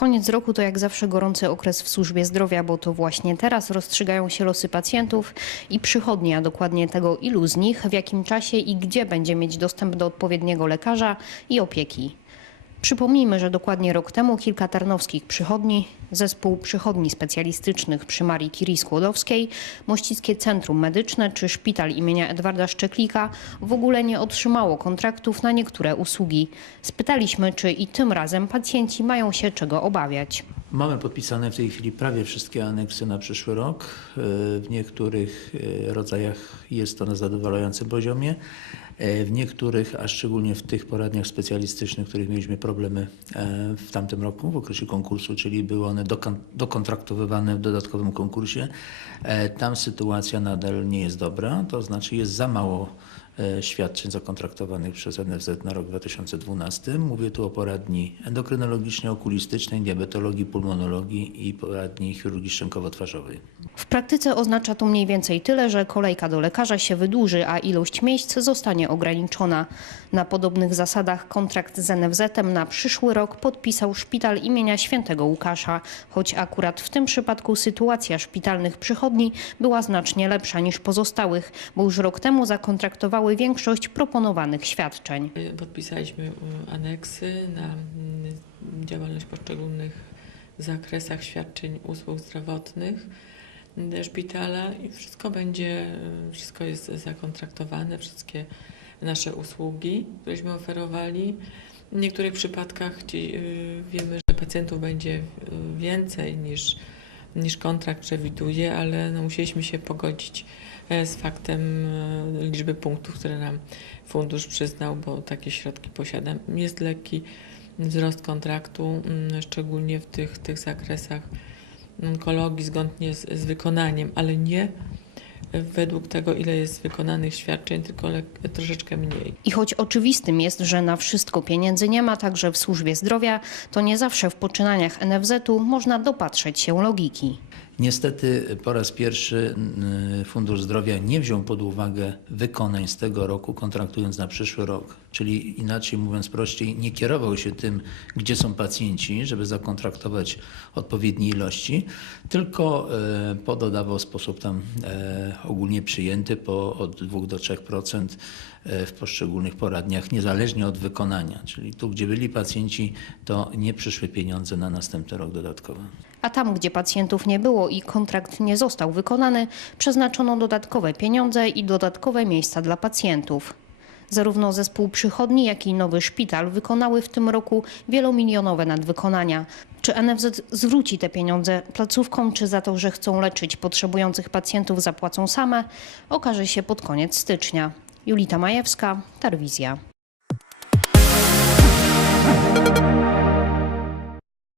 Koniec roku to jak zawsze gorący okres w służbie zdrowia, bo to właśnie teraz rozstrzygają się losy pacjentów i przychodni, a dokładnie tego ilu z nich, w jakim czasie i gdzie będzie mieć dostęp do odpowiedniego lekarza i opieki. Przypomnijmy, że dokładnie rok temu kilka tarnowskich przychodni, zespół przychodni specjalistycznych przy Marii Curie Skłodowskiej, Mościckie Centrum Medyczne czy Szpital imienia Edwarda Szczeklika w ogóle nie otrzymało kontraktów na niektóre usługi. Spytaliśmy, czy i tym razem pacjenci mają się czego obawiać. Mamy podpisane w tej chwili prawie wszystkie aneksy na przyszły rok. E, W niektórych e, rodzajach jest to na zadowalającym poziomie. E, W niektórych, a szczególnie w tych poradniach specjalistycznych, w których mieliśmy problemy e, w tamtym roku, w okresie konkursu, czyli były one dokontraktowywane w dodatkowym konkursie, e, tam sytuacja nadal nie jest dobra, to znaczy jest za mało świadczeń zakontraktowanych przez NFZ na rok 2012. Mówię tu o poradni endokrynologicznej, okulistycznej, diabetologii, pulmonologii i poradni chirurgii szczękowo-twarzowej. W praktyce oznacza to mniej więcej tyle, że kolejka do lekarza się wydłuży, a ilość miejsc zostanie ograniczona. Na podobnych zasadach kontrakt z NFZ-em na przyszły rok podpisał szpital imienia świętego Łukasza, choć akurat w tym przypadku sytuacja szpitalnych przychodni była znacznie lepsza niż pozostałych, bo już rok temu zakontraktowały większość proponowanych świadczeń. Podpisaliśmy y, aneksy na mm, działalność poszczególnych zakresach świadczeń usług zdrowotnych y, szpitala i wszystko będzie, y, wszystko jest zakontraktowane, wszystkie nasze usługi, któreśmy oferowali. W niektórych przypadkach y, wiemy, że pacjentów będzie y, więcej niż, niż kontrakt przewiduje, ale no, musieliśmy się pogodzić e, z faktem e, liczby punktów, które nam fundusz przyznał, bo takie środki posiadam. Jest lekki wzrost kontraktu, mm, szczególnie w tych, tych zakresach onkologii zgodnie z, z wykonaniem, ale nie według tego, ile jest wykonanych świadczeń, tylko troszeczkę mniej. I choć oczywistym jest, że na wszystko pieniędzy nie ma, także w służbie zdrowia, to nie zawsze w poczynaniach NFZ-u można dopatrzeć się logiki. Niestety po raz pierwszy y, Fundusz Zdrowia nie wziął pod uwagę wykonań z tego roku, kontraktując na przyszły rok. Czyli inaczej mówiąc prościej, nie kierował się tym, gdzie są pacjenci, żeby zakontraktować odpowiednie ilości, tylko y, pododawał w sposób tam y, ogólnie przyjęty po od 2 do 3% y, w poszczególnych poradniach, niezależnie od wykonania. Czyli tu, gdzie byli pacjenci, to nie przyszły pieniądze na następny rok dodatkowo. A tam, gdzie pacjentów nie było i kontrakt nie został wykonany, przeznaczono dodatkowe pieniądze i dodatkowe miejsca dla pacjentów. Zarówno zespół przychodni, jak i nowy szpital wykonały w tym roku wielomilionowe nadwykonania. Czy NFZ zwróci te pieniądze placówkom, czy za to, że chcą leczyć potrzebujących pacjentów zapłacą same, okaże się pod koniec stycznia. Julita Majewska, Tarwizja.